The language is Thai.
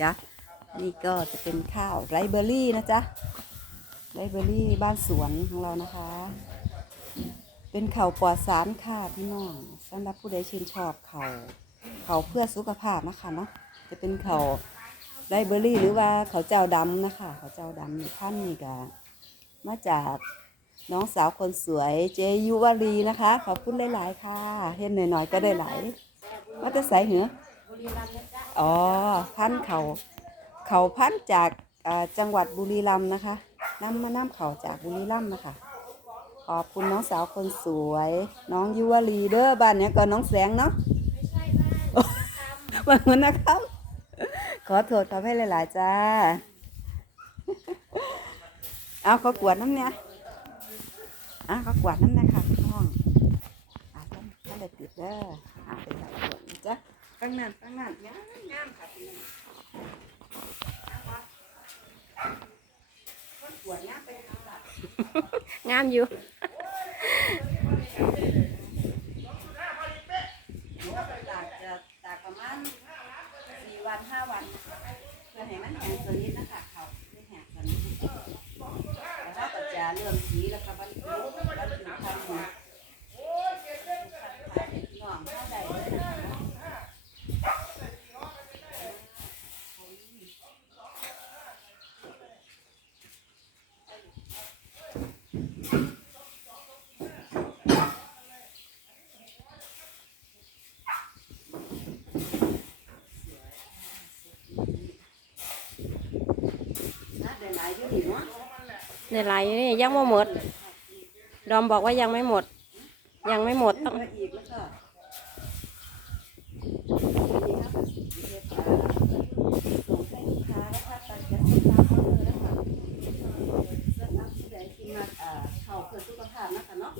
จ้ะนี่ก็จะเป็นข้าวไรเบอรี่นะจ๊ะไรเบอรี่บ้านสวนของเรานะคะ เป็นเข้าปลอดสารค่ะพี่น้องสำหรับผู้ใดชื่นชอบเข้าวข้าเพื่อสุขภาพนะคะเนาะจะเป็นเข้าไรเบอรี่หรือว่าเข้าเจ้าดำนะคะ เข้าเจ้าดำท่านนี่ก็มาจากน้องสาวคนสวยเจยุวรีนะคะ ขอบคุณหลาย ๆ ค่ะ เห็นหน่อย ๆ ก็ได้หลายมาจะใส่เหรอ อ๋อพันธุ์เขาเขาพันธุ์จากอ่าจังหวัดบุรีรัมย์นะคะนำมาน้ำเขาจากบุรีรัมย์นะคะขอบคุณน้องสาวคนสวย น้องยุวลีเด้อบ้านเนี้ยก็น้องแสงเนาะบ้านเหมือนนะครับ ขอโทษขอให้หลายๆจ้า เอาเขากวดน้ำเนี่ยอะเขากวดน้ำเนี่ยค่ะพี่น้องอะท่านท่านได้ติดเด้ออะเป็นแบบกวดนะจ๊ะ ตั้งนานตั้งนานงามงามค่ะพี่น้องคนกวดงามไปทางหลังงามอยู่ตากจะตากประมาณสี่วันห้าวันเพื่อให้มันแห้งสนิทนะคะเขาไม่แห้งสนิทแล้วก็จะเริ่มสีแล้วก็บรรจุบรรจุทำหมูขายให้พี่น้องเข้าได้เลยนะคะนะได้หลายอยู่นี่เนาะ ในไลน์นี่ยังไม่หมด ดอมบอกว่ายังไม่หมด ยังไม่หมดต้องออีกแล้วก็ พื่อสุขภาพนะคะเนาะ